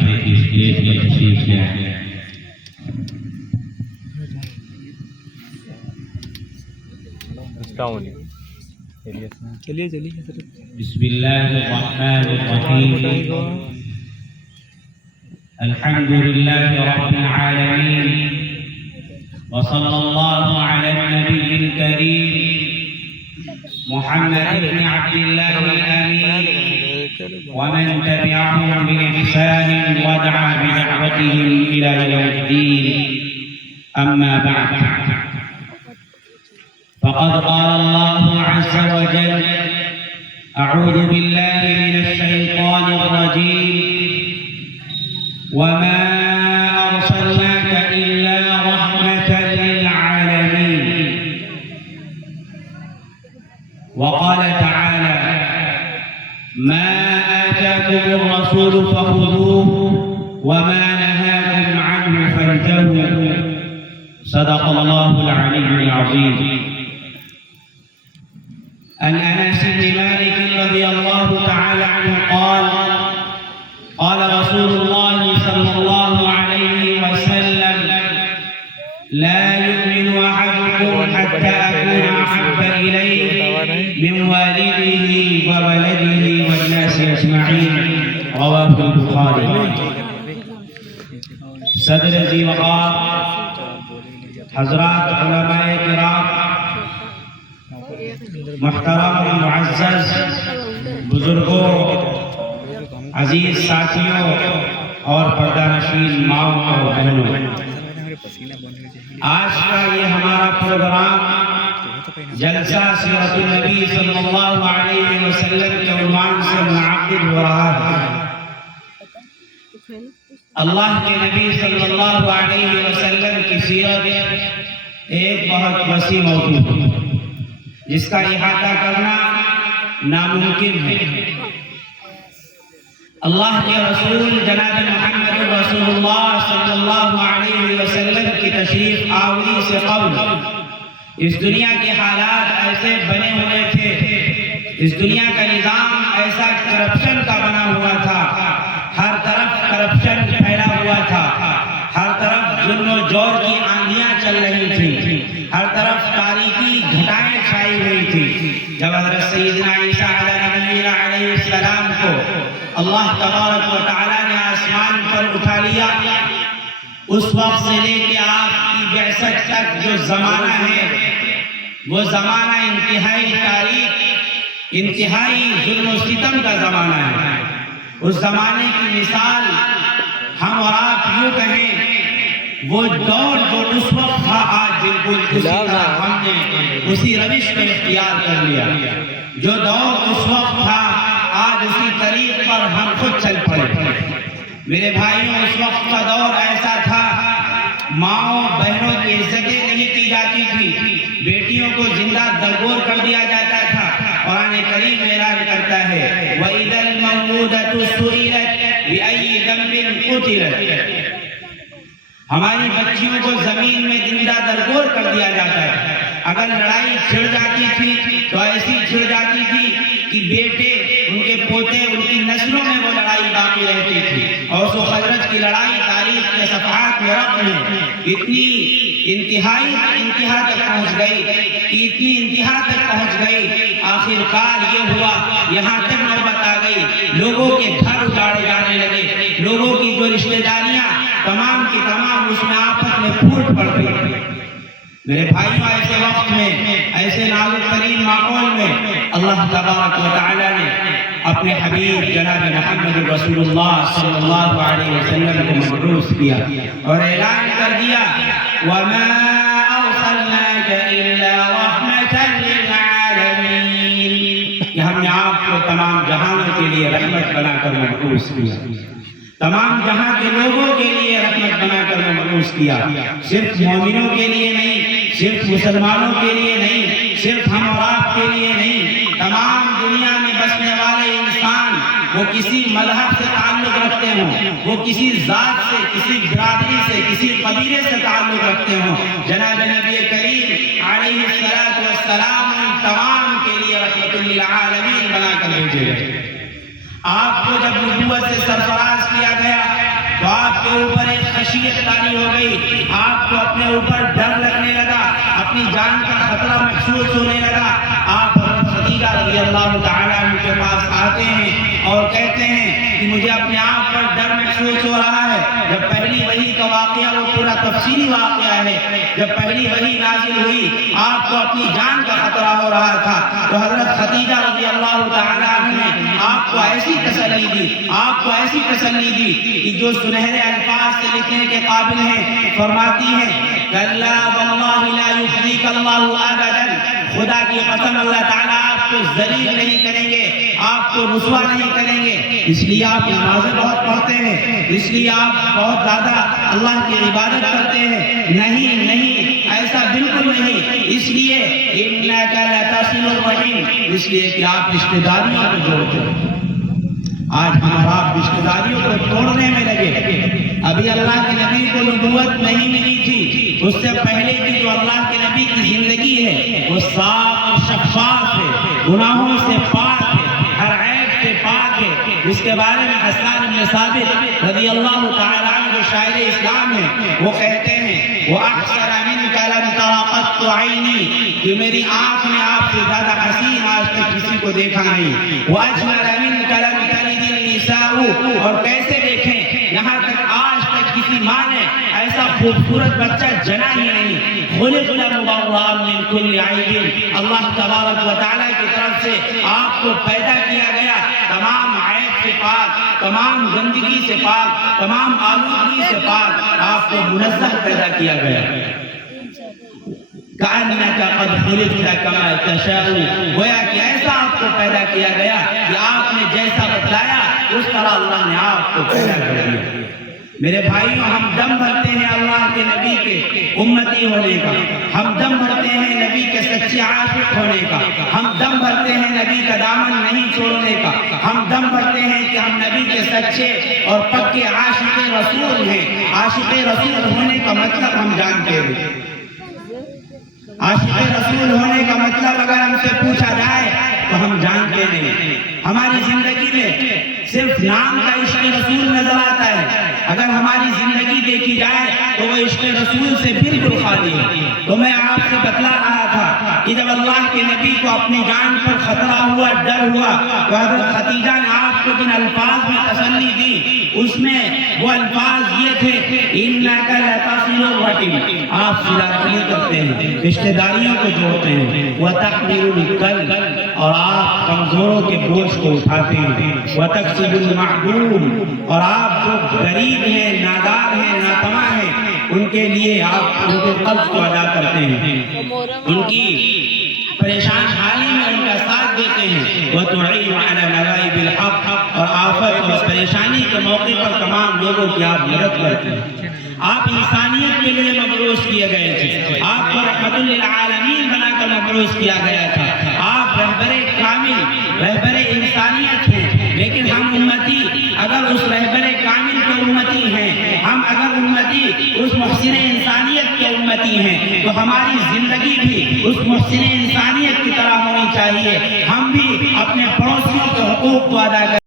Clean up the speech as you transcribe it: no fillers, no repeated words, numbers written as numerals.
سے اس اسٹیج میں تشریف لے آئے۔ چلیے بسم اللہ الرحمن الرحیم، الحمد للہ رب العالمین، وصلی اللہ علی النبی الکریم محمد بن عبد اللہ الامین ومن تبعهم بإحسان ودعا بدعوتهم إلى يوم الدين، أما بعد، فقد قال الله عز وجل: أعوذ بالله من الشيطان الرجيم، وما أرسلناك إلا رحمة للعالمين. وقال تعالى: ما آتاكم الرسول فخذوه وما نهاكم عنه فانتهوا. صدق الله العلي العظيم. عن انس بن مالك رضي الله تعالى عنه قال: قال رسول الله صلى الله عليه وسلم: لا يؤمن احدكم حتى اكون احب اليه من والده وولده والناس اجمعين. رواه البخاري. صدر ذی وقار حضرات علماء کرام، محترم معزز بزرگوں، عزیز ساتھیوں اور پردہ نشین ماؤں اور بہنوں، آج کا یہ ہمارا پروگرام جلسہ سیرت النبی صلی اللہ علیہ وسلم کے عنوان سے منعقد ہو رہا ہے۔ اللہ کے نبی صلی اللہ علیہ وسلم کی سیرت ایک بہت وسیع موضوع ہے جس کا احاطہ کرنا ناممکن ہے۔ اللہ کے رسول جناب محمد رسول اللہ صلی اللہ علیہ وسلم کی تشریف آوری سے قبل اس دنیا کے حالات ایسے بنے ہوئے تھے، اس دنیا کا نظام ایسا کرپشن کا بنا ہوا تھا، ہر طرف کرپشن پھیلا ہوا تھا، ہر طرف ظلم و جور کی آندھیاں چل رہی تھی، ہر طرف تاریکی گھٹائیں چھائی ہوئی تھی۔ جب حضرت سیدنا عیسیٰ علیہ السلام کو اللہ تبارک و تعالیٰ نے آسمان پر اٹھا لیا، اس وقت سے لے کے آپ کی بعثت تک جو زمانہ ہے وہ زمانہ انتہائی تاریک، انتہائی ظلم و ستم کا زمانہ ہے۔ اس زمانے کی مثال ہم اور آپ یوں کہیں، وہ دور جو اس وقت تھا آج بالکل اسی طرح ہم نے اسی روش کو اختیار کر لیا۔ جو دور اس وقت تھا آج اسی طریق پر ہم خود چل پڑے۔ میرے بھائیوں، اس وقت کا دور ایسا تھا، ماؤں بہنوں کی عزتیں نہیں کی جاتی تھی، بیٹیوں کو زندہ درگور کر دیا جاتا تھا۔ قرآن کریم اعلان کرتا ہے: وَإِذَا الْمَوْءُودَةُ سُئِلَتْ بِأَيِّ ذَنبٍ قُتِلَتْ۔ ہماری بچیوں کو زمین میں زندہ درگور کر دیا جاتا ہے۔ اگر لڑائی چھڑ جاتی تھی تو ایسی چھڑ جاتی تھی کہ بیٹے، ان کے پوتے، ان کی نسلوں میں وہ لڑائی باقی رہتی تھی۔ اور سو خزرج کی لڑائی تاریخ کے صفحات میں رقم ہے، اتنی انتہا تک پہنچ گئی، اتنی انتہا تک پہنچ گئی، آخر کار یہ ہوا، یہاں تک نوبت آ گئی، لوگوں کے گھر اجاڑے جانے لگے، لوگوں کی جو رشتہ داریاں تمام کی تمام اس میں آفت میں پھوٹ پڑ گئی۔ میرے بھائیوں، ایسے وقت میں، ایسے نازک ترین ماحول میں اللہ تبارک و تعالی نے اپنے حبیب جناب محمد رسول اللہ صلی اللہ علیہ وسلم کو مبعوث کیا اور اعلان کر دیا: وَمَا أَرْسَلْنَاكَ إِلَّا رَحْمَةً لِلْعَالَمِينَ، کہ ہم نے آپ کو تمام جہانوں کے لیے رحمت بنا کر مبعوث کیا، تمام جہاں کے لوگوں کے لیے رحمت بنا کر مبعوث کیا، صرف مومنوں کے لیے نہیں، صرف مسلمانوں کے لیے نہیں، صرف ہم اور آپ کے لیے نہیں، تمام دنیا میں بسنے والے انسان، وہ کسی مذہب سے تعلق رکھتے ہوں، وہ کسی ذات سے، کسی برادری سے، کسی قبیلے سے تعلق رکھتے ہوں، جناب نبی کریم علیہ السلام ان تمام کے لیے رحمت للعالمین بنا کر بھیجے گئے۔ آپ کو جب نبوت سے سرفراز کیا گیا کے اوپر ایک خشیت طاری ہو گئی، آپ کو اپنے اوپر ڈر لگنے لگا، اپنی جان کا خطرہ محسوس ہونے لگا۔ آپ حضرت خدیجہ رضی اللہ تعالیٰ عنہ کے پاس آتے ہیں اور کہتے ہیں کہ مجھے اپنے آپ پر ڈر محسوس ہو رہا ہے۔ جب پہلی وحی کا واقعہ، وہ پورا تفصیلی واقعہ ہے، جب پہلی وحی نازل ہوئی آپ کو اپنی جان کا خطرہ ہو رہا تھا، تو حضرت خدیجہ رضی اللہ تعالیٰ عنہ نے آپ کو ایسی تسلی دی، آپ کو ایسی تسلی دی کہ جو سنہرے الفاظ سے لکھنے کے قابل ہیں۔ فرماتی ہیں کلا واللہ لا یخزیک اللہ ابدا، خدا کی قسم اللہ تعالیٰ آپ کو ذلیل نہیں کریں گے، آپ کو رسوا نہیں کریں گے۔ اس لیے آپ نمازیں بہت پڑھتے ہیں، اس لیے آپ بہت زیادہ اللہ کی عبادت کرتے ہیں۔ نہیں نہیں، ایسا بالکل نہیں، اس لیے انک لتصل الرحم، اس لیے کہ آپ رشتہ داریوں کو جوڑتے ہیں۔ آج ہم آپ رشتہ داریوں کو توڑنے میں لگے۔ ابھی اللہ کے نبی کو نبوت نہیں ملی تھی، اس سے پہلے کی جو اللہ کے نبی کی زندگی ہے وہ صاف اور شفاف ہے، گناہوں سے پاک ہے، ہر عیب سے پاک ہے، جس کے بارے میں حسان بن ثابت رضی اللہ تعالیٰ عنہ جو شاعر اسلام ہیں وہ کہتے ہیں وَأَحْسَنَ مِنْكَ لَمْ تَرَ قَطُّ عَيْنِي، کہ میری آنکھ نے آپ سے زیادہ حسین آج تک کسی کو دیکھا نہیں۔ وَأَجْمَلَ مِنْكَ لَمْ تَلِدِ النِّسَاءُ، اور کیسے دیکھیں، یہاں تک آج تک کسی ماں نے ایسا خوبصورت بچہ جنا ہی نہیں۔ خُلِقْنَا مُبَرَّأً مِنْ كُلِّ عَيْبٍ، اللہ تبارک و تعالیٰ کی طرف سے آپ کو پیدا کیا گیا تمام عیب سے پاک، تمام گندگی سے پاک، تمام آلودگی سے پاک، آپ کو منزہ پیدا کیا گیا۔ کأنک قد خلقت کما تشاء، گویا کہ ایسا آپ کو پیدا کیا گیا کہ آپ نے جیسا بتلایا اس طرح اللہ نے آپ کو پیدا کر دیا۔ میرے بھائیوں، ہم دم بھرتے ہیں اللہ کے نبی کے امتی ہونے کا، ہم دم بھرتے ہیں نبی کے سچے عاشق ہونے کا، ہم دم بھرتے ہیں نبی کا دامن نہیں چھوڑنے کا، ہم دم بھرتے ہیں کہ ہم نبی کے سچے اور پکے عاشق رسول ہیں۔ عاشق رسول ہونے کا مطلب ہم جانتے ہیں۔ عاشق رسول ہونے کا مطلب اگر ہم سے پوچھا جائے تو ہم جانتے نہیں۔ ہماری زندگی میں صرف نام کا عشق رسول نظر آتا ہے، اگر ہماری زندگی دیکھی جائے تو وہ عشق رسول سے بالکل خالی ہے۔ تو میں آپ سے بتلا رہا تھا کہ جب اللہ کے نبی کو اپنی جان پر خطرہ ہوا، ڈر ہوا، تو حضرت خدیجہ نے آپ کو جن الفاظ میں تسلی دی اس میں وہ الفاظ یہ تھے انک لتصل الرحم، آپ صلہ رحمی کرتے ہیں، رشتہ داریوں کو جوڑتے ہیں، وتحمل الکل، اور آپ کمزوروں کے بوجھ کو اٹھاتے ہیں، وتکسب المعدوم، اور آپ جو غریب ہیں، نادار ہیں، ناتواں ہیں، ان کے لیے آپ ان کے قرض کو ادا کرتے ہیں، ان کی پریشان حالی میں ان کا ساتھ دیتے ہیں۔ وَتُعِينُ عَلَى نَوَائِبِ الْحَقِّ، اور آفت اور پریشانی کے موقع پر تمام لوگوں کی آپ مدد کرتے ہیں۔ آپ انسانیت کے لیے مبعوث کیے گئے تھے، آپ کو رحمت للعالمین بنا کر مبعوث کیا گیا تھا، آپ رہبر کامل، رہبر انسانیت ہیں۔ لیکن ہم امتی اگر اس رہبر کامل کے امتی ہیں، ہم اگر امتی اس محسن انسانیت کے امتی ہیں، تو ہماری زندگی بھی اس محسن انسانیت کی طرح ہونی چاہیے۔ ہم بھی اپنے پڑوسیوں کے حقوق کو ادا کریں۔